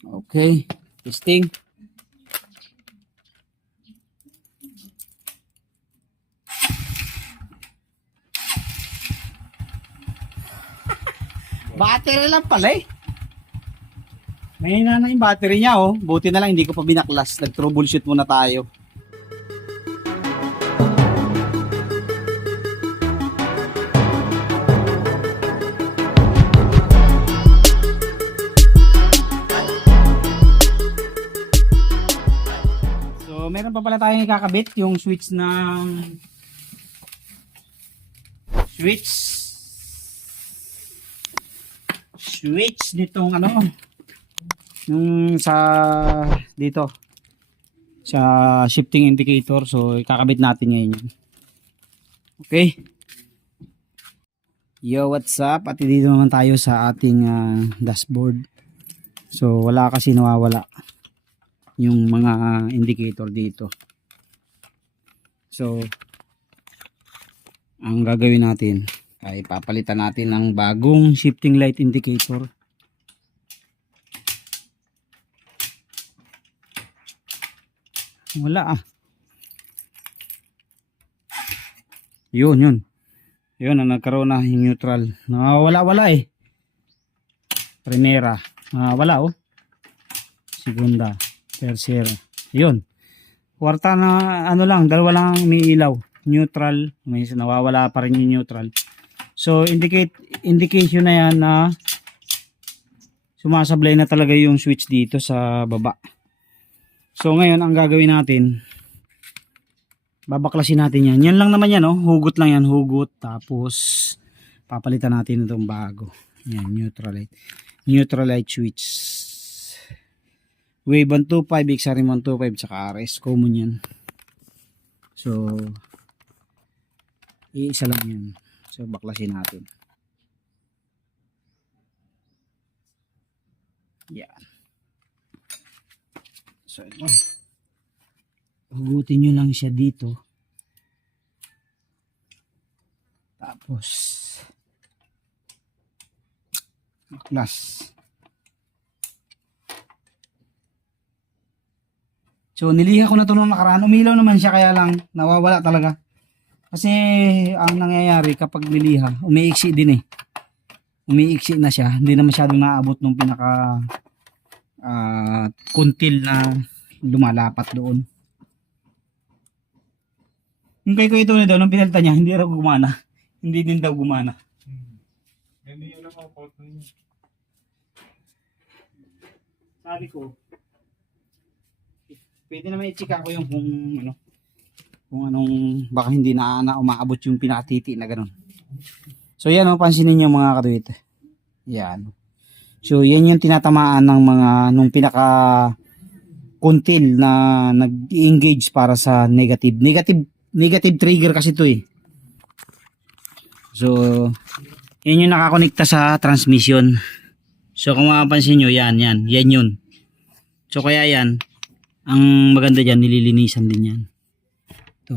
Okay, testing. Battery lang pala eh. May na yung battery niya oh. Buti na lang hindi ko pa binaklas. Nag-troubleshoot muna tayo. So meron pa pala tayong ikakabit yung switch nitong ano yung sa dito sa shifting indicator. So ikakabit natin ngayon yun. Okay, yo, what's up? At dito naman tayo sa ating dashboard. So wala kasi nawawala yung mga indicator dito. So ang gagawin natin ay papalitan natin ng bagong shifting light indicator. Wala ah. Yun ang nagkaroon na yung neutral. Wala eh. Primera. Wala oh. Segunda. Tercera. Yun. Kwarta na ano lang. Dalawa lang may ilaw. Neutral. May nawawala pa rin yung neutral. So indication na yan na sumasablay na talaga yung switch dito sa baba. So ngayon ang gagawin natin, babaklasin natin yan. Yan lang naman yan, oh. Hugot lang yan, hugot. Tapos papalitan natin itong bago. Yan, neutral light switch. Wave 125, XRM 125, tsaka RS common yan. So iisa lang yan. So baklasin natin. Yan. So ito. Hugutin nyo lang siya dito. Tapos baklas. So niliha ko na ito nung nakaraan. Umilaw naman siya, kaya lang nawawala talaga. Kasi ang nangyayari kapag niliha, umiiksi din eh. Umiiksi na siya. Hindi na masyadong naabot nung pinaka kuntil na lumalapat doon. Yung kay ko ito na daw, nung pinalta niya, hindi raw gumana. Hindi din daw gumana. Hindi yun ang pot niya. Sabi ko, pwede naman i-check ko yung kung anong, baka hindi na umaabot yung pinakatiti na gano'n. So yan, pansinin nyo mga katuwit. Yan. So yan yung tinatamaan ng mga nung pinaka kuntil na nag-engage para sa negative trigger kasi ito eh. So yan yung nakakonekta sa transmission. So kung mapapansin nyo, yan yun. So kaya yan, ang maganda dyan, nililinisan din yan. Ito.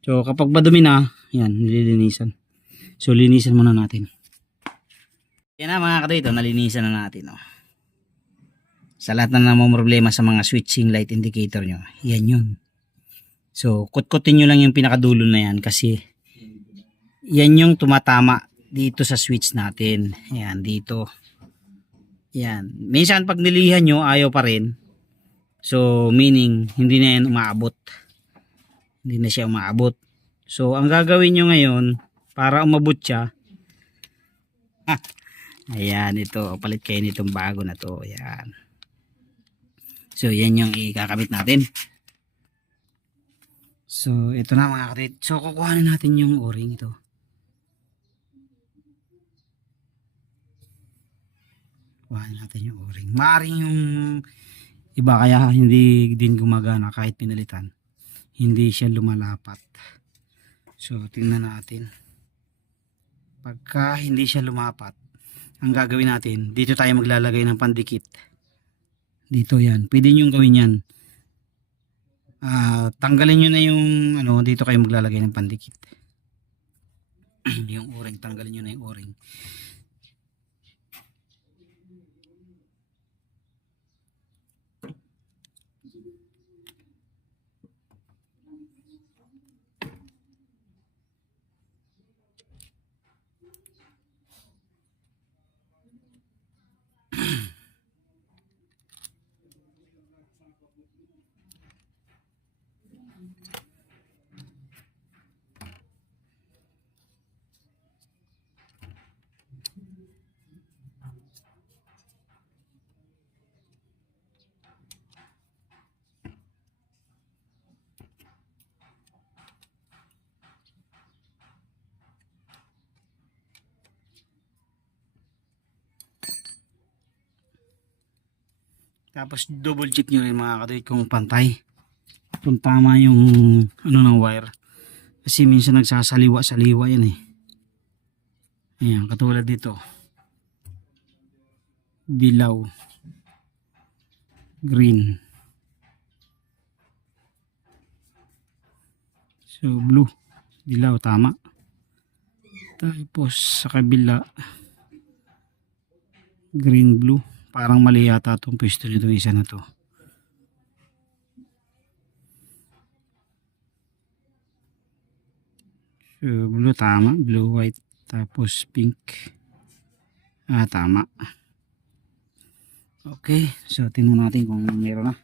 So kapag madumi na, yan, nililinisan. So linisan muna natin. Yan na mga kadito, nalinisan na natin. Oh. Sa lahat na namang problema sa mga switching light indicator nyo, yan yun. So kutkutin nyo lang yung pinakadulo na yan kasi yan yung tumatama dito sa switch natin. Yan, dito. Yan. Minsan pag nilihan nyo, ayaw pa rin. So meaning, hindi na yan umaabot. Hindi na siya umaabot. So ang gagawin nyo ngayon para umabot siya, ayan, ito, palit kayo nitong bago na to. Ayan. So yan yung ikakabit natin. So ito na mga kapatid. So kukuhanin natin yung o-ring ito. Kuhanin natin yung o-ring. Maaring yung iba kaya hindi din gumagana kahit pinalitan. Hindi siya lumalapat. So tingnan natin. Pagka hindi siya lumapat, ang gagawin natin, dito tayo maglalagay ng pandikit. Dito yan. Pwede nyo gawin yan. Tanggalin nyo na yung dito kayo maglalagay ng pandikit. Yung o-ring, tanggalin nyo na yung o-ring. Tapos double check nyo rin mga katuwid kung pantay, kung tama yung ano ng wire, kasi minsan nagsasaliwa-saliwa yan eh. Ayan, katulad dito, dilaw, green, so blue, dilaw, tama. Tapos sa kabila, green, blue, parang mali yata itong pwesto nitong isa na to. So blue, tama, blue, white, tapos pink, tama. Okay, so tingnan natin kung meron na.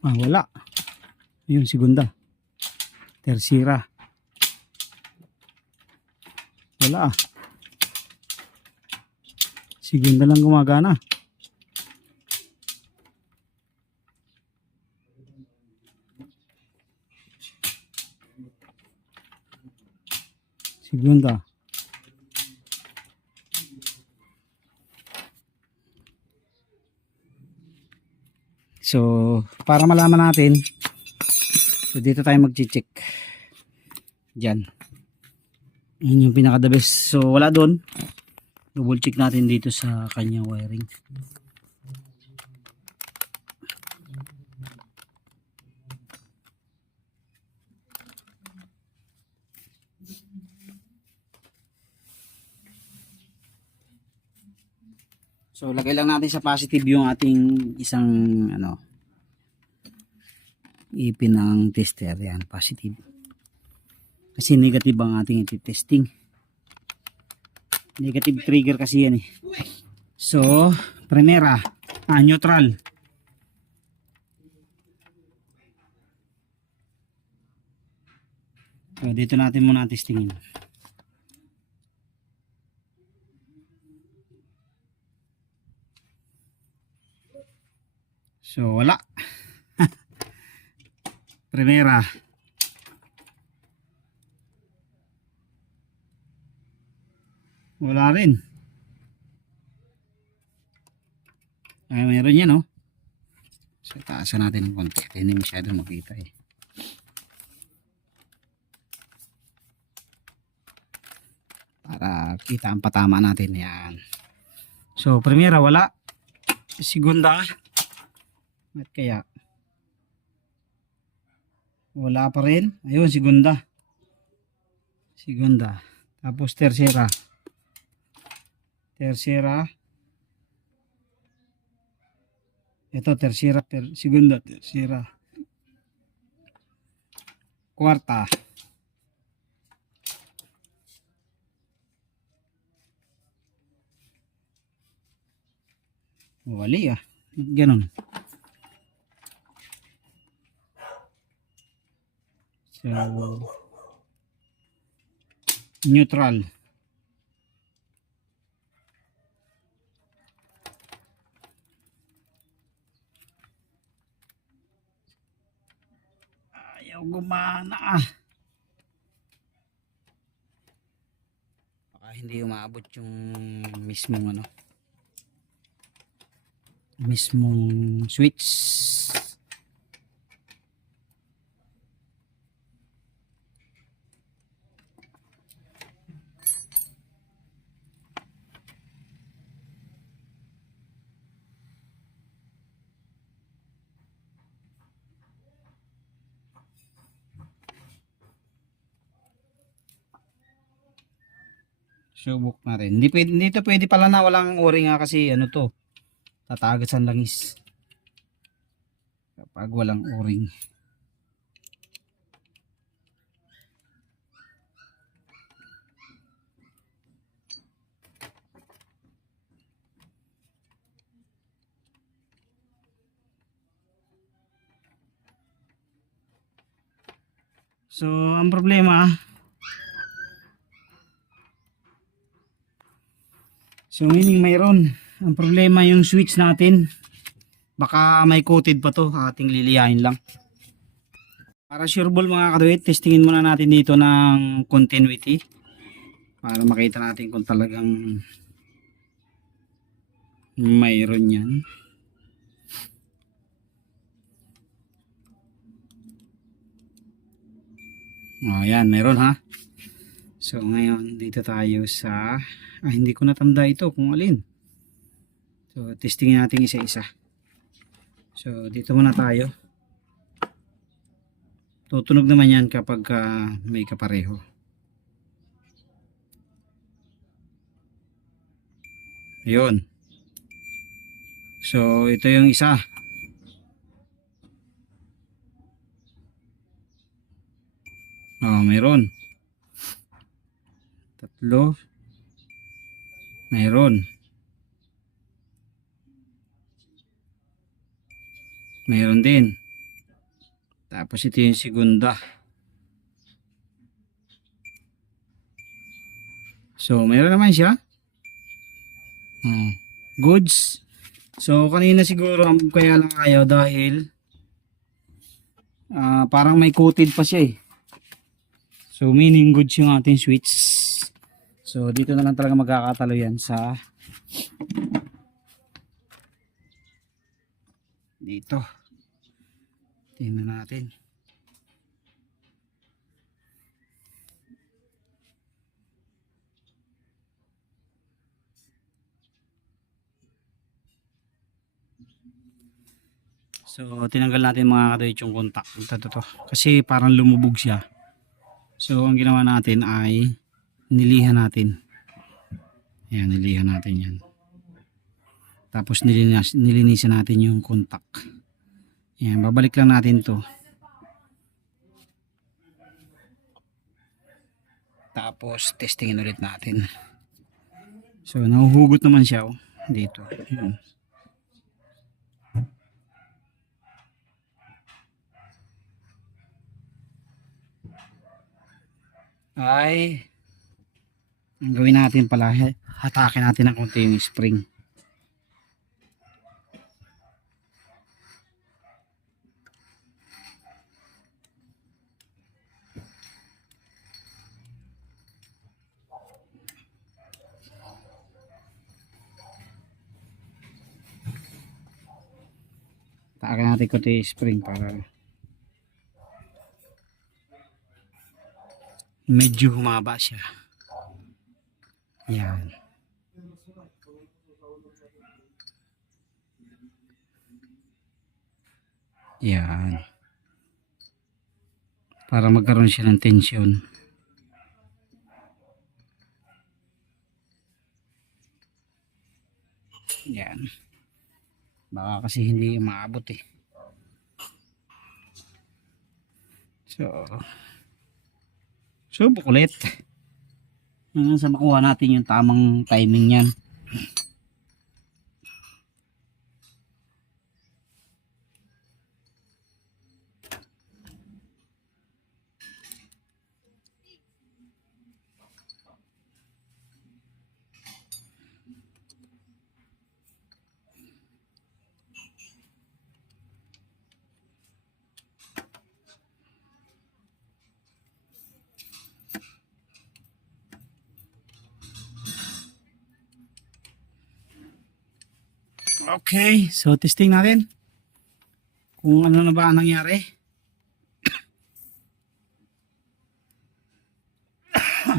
Wala. Yung segunda, tersira, wala segunda lang gumagana. Segunda, so para malaman natin, so dito tayo mag-check dyan. Yun yung pinaka the best. So wala doon, double check natin dito sa kanyang wiring. So lagay lang natin sa positive yung ating isang ano, ipin ng tester. Yan, positive. Kasi negative ang ating iti-testing. Negative trigger kasi yan eh. So, primera, neutral. So, dito natin muna testingin. So, wala. Primera. Wala rin. Ay, meron yan, no? So, taasan natin ng konti. Hindi masyado makita eh. Para kita ang patama natin. Yan. So, primera, wala. Segunda. At kaya? Wala pa rin. Ayun, segunda. Segunda. Tapos, tersera. Tersera. Ito, tersera. Segunda, tersera. Kuarta. Wali ah. Ganon. So, neutral. Ayaw gumana ah. Baka hindi umaabot yung mismong ano, mismong switch. Subok natin. Hindi to pwede pala na walang o-ring nga kasi ano to. Tatagas ang langis. Kapag walang o-ring. So, ang problema, so meaning mayroon. Ang problema yung switch natin. Baka may coated pa to, ating liliyahin lang. Para sureball mga kaduit, testingin muna natin dito ng continuity. Para makita natin kung talagang mayroon yan. Oh, yan, meron ha. So ngayon dito tayo sa hindi ko natanda ito kung alin. So testingin natin isa-isa. So dito muna tayo. Tutunog naman yan kapag may kapareho. Ayun. So ito yung isa. Oh, mayroon. Tatlo. Mayroon. Mayroon din. Tapos ito yung segunda. So, mayroon naman siya. Goods. So, kanina siguro kaya lang ayaw dahil parang may coated pa siya eh. So, meaning goods yung ating switch. So, dito na lang talaga magkakatalo yan sa dito. Tingnan natin. So, tinanggal natin mga kadoy yung contact. Ito. Kasi parang lumubog siya. So, ang ginawa natin ay nilihan natin. Ayan, nilihan natin yan. Tapos nilinisan natin yung contact. Ayan, babalik lang natin to. Tapos, testingin ulit natin. So, nahuhugot naman siya dito. Ayan. Ay ang gawin natin pala, hatakin natin ng konti yung spring. Hatakin natin konti yung spring para medyo humaba siya. Yan. Yan. Para magkaroon siya ng tension. Yan. Baka kasi hindi maabot eh. So bukulit. Sa makuha natin yung tamang timing yan. Okay, so testing natin kung ano na ba ang nangyari.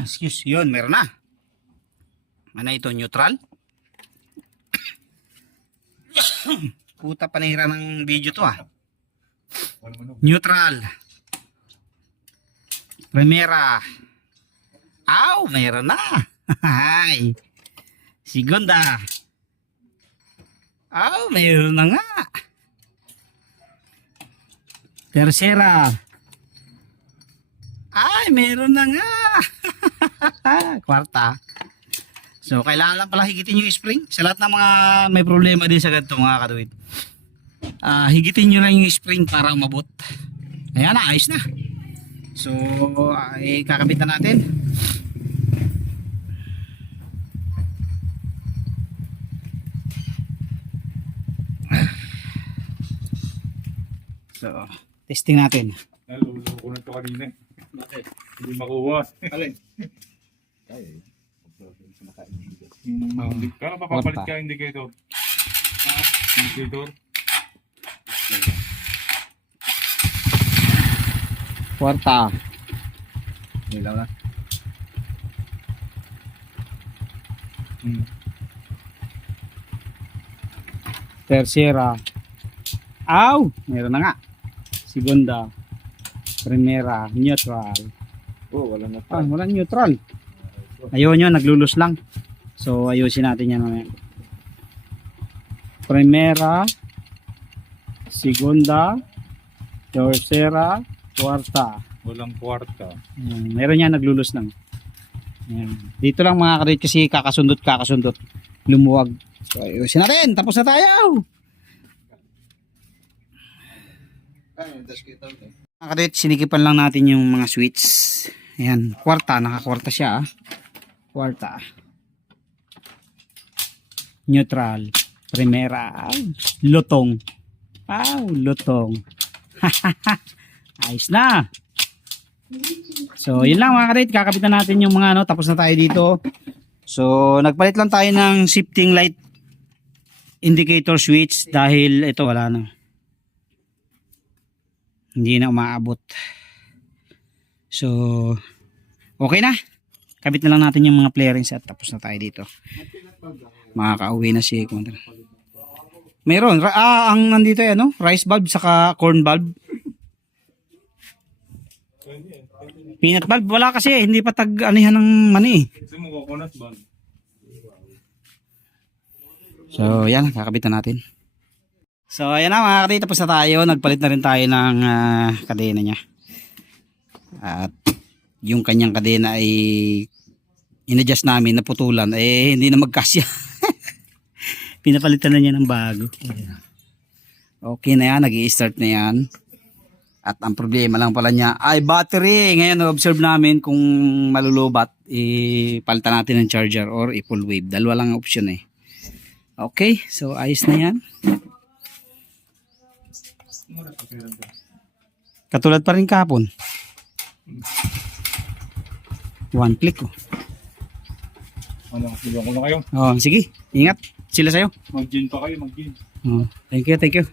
Excuse, yun, meron na. Ano ito, neutral? Puta, panihira ng video to Neutral. Primera. Meron na. ay segunda. Mayroon na nga. Tercera. Mayroon na nga. Kwarta. So, kailangan lang pala higitin yung spring. Sa lahat ng mga may problema din sa ganito mga kaduwid. Higitin nyo lang yung spring para umabot. Ayan na, ayos na. So, kakabit na natin. So, testing natin. Naluloko ko na ito kanina. Bakit? Hindi makuha. Alin? Kaya mapapalit ka indicator. Indicator. Kwarta. Nilaw na. Tercera. Meron na nga. Segunda. Primera. Neutral. Wala na. Walang neutral. Ayun yun, naglulus lang. So, ayusin natin yan mamaya. Primera. Segunda. Tercera. Kwarta. Walang kwarta. Meron yan, naglulus lang. Ayan. Dito lang mga karit kasi kakasundot. Lumuwag. So, ayusin natin. Tapos na tayo. Mga karit, sinikipan lang natin yung mga switch. Ayan. Kwarta. Nakakwarta siya. Kwarta. Neutral. Primera. Lutong. Lutong. Ayos na. So, yun lang mga karit. Kakapitan natin yung mga tapos na tayo dito. So, nagpalit lang tayo ng shifting light indicator switch dahil ito wala na. Hindi na umaabot. So, okay na. Kabit na lang natin yung mga flarings at tapos na tayo dito. Makakauwi na si Commander. Meron. Ang nandito yan, rice bulb saka corn bulb. Peanut bulb wala kasi. Hindi pa tag-anihan ng mani. Kasi mo coconut bulb. So, yan. Kakabitan natin. So, ayan na mga kapatid. Tapos na tayo. Nagpalit na rin tayo ng kadena niya. At yung kanyang kadena ay in-adjust namin, naputulan. Hindi na magkasya. Pinapalitan na niya ng bago. Okay na yan. Nag-i-start na yan. At ang problema lang pala niya ay battery. Ngayon, observe namin kung malulubat, palitan natin ng charger or i-full wave. Dalawa lang ang option eh. Okay, so ayos na yan. Katulad pa rin kahapon. One click. Tulungan ko na kayo. Sige, ingat sila sa'yo. Mag-gin pa kayo, mag-gin. Thank you.